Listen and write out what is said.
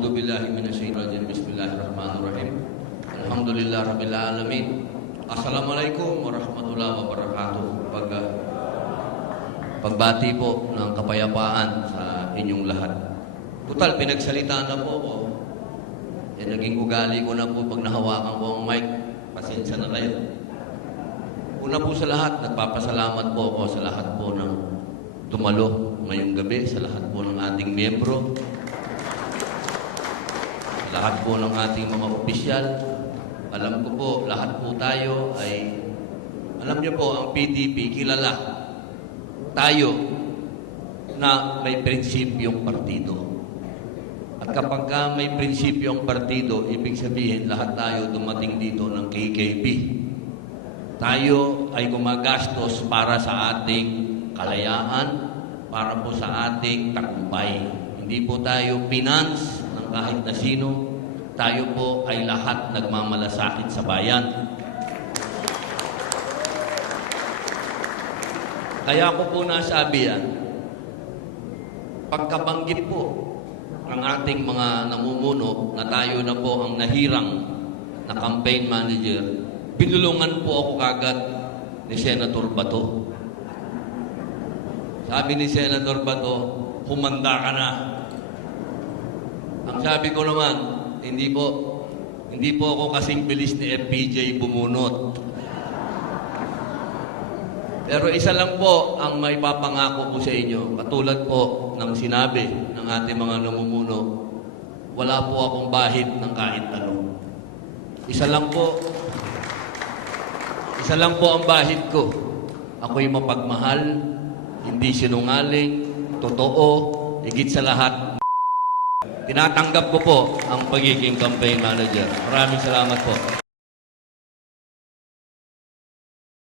أعوذ بالله من الشيطان الرجيم بسم الله الرحمن الرحيم الحمد لله رب العالمين Assalamualaikum warahmatullahi wabarakatuh Pag, ah, Pagbati po ng kapayapaan sa inyong lahat Total, pinagsalita na po ako eh, Naging ugali ko na po pag nahawakan ko ang mic Pasensya na kayo Una po sa lahat, nagpapasalamat po ako sa lahat po ng dumalo ngayong gabi, sa lahat po ng ating miyembro, lahat po ng ating mga opisyal. Alam ko po, lahat po tayo ay, alam niyo po, ang PDP, kilala tayo na may prinsipyong partido. At kapag ka may prinsipyong partido, ibig sabihin lahat tayo dumating dito ng KKP. Tayo ay gumagastos para sa ating kalayaan, para po sa ating tagumpay. Hindi po tayo finance kahit na sino. Tayo po ay lahat nagmamalasakit sa bayan. Kaya ko po nasabi yan, pagkabanggit po ang ating mga namumuno na tayo na po ang nahirang na campaign manager, binulungan po ako kagad ni Senator Bato. Sabi ni Senator Bato, humanda ka na. Ang sabi ko naman, hindi po, hindi po ako kasing bilis ni FPJ bumunot. Pero isa lang po ang may papangako ko sa inyo. Katulad po ng sinabi ng ating mga namumuno, wala po akong bahid ng kahit ano. Isa lang po, isa lang po ang bahid ko. Ako'y mapagmahal, hindi sinungaling, totoo, higit sa lahat. Tinatanggap ko po ang pagiging campaign manager. Maraming salamat po.